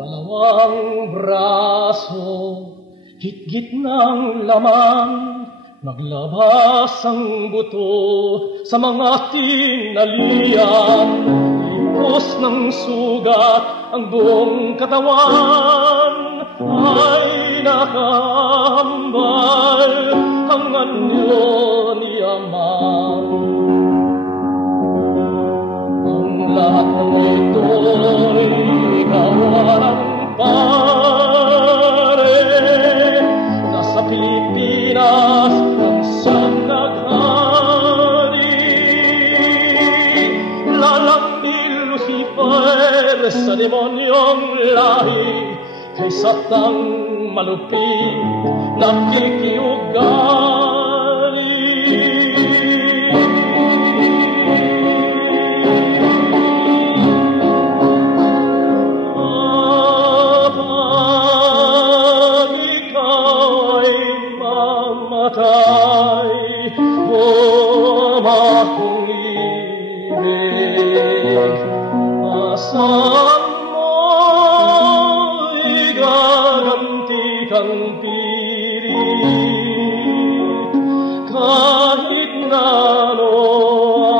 Dalawang braso, git-git ng laman, naglabas ang buto sa mga tinalian. Lipos ng sugat ang buong katawan, ay nakahambal ang anyo ni Ama. Ang lahat ng ito'y gawa ng Pare. Nasa Pilipinas ang siyang naghari. Lalang ni Lucifer sa demonyong lahi, kay Satang malupit nakikiugali. Kapag ikaw ay mamatay, o Ama kong ibig, asan mo'y gaganti kang pilit, kahit na ano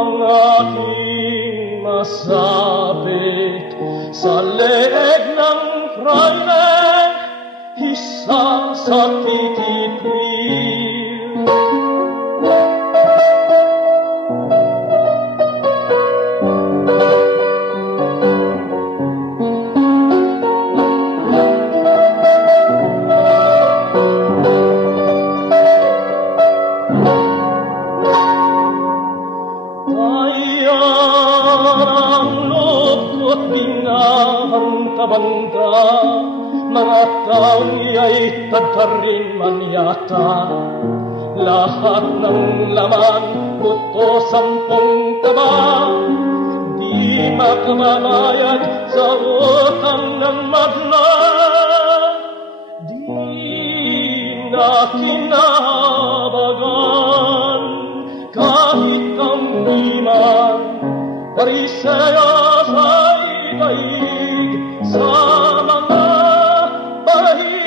ang aking masapit sa leeg ng fraile, isa sa tititril. Banda, mga tao niya'y tagtarin man yata. Lahat ng laman, buto sampung taba, di makababayad sa utang ng madla. Di na kinahabagan kahit ang liman, Pariseo sa'y daig sa mga mahirap.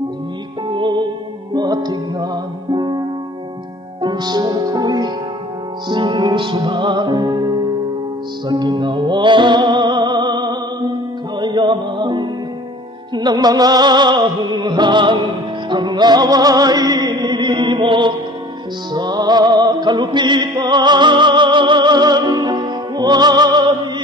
Di ko matignan, puso ko'y sinusuban sa ginawa kayaman ng mga hunghang. Ang away nilimot sa kalupitan, wari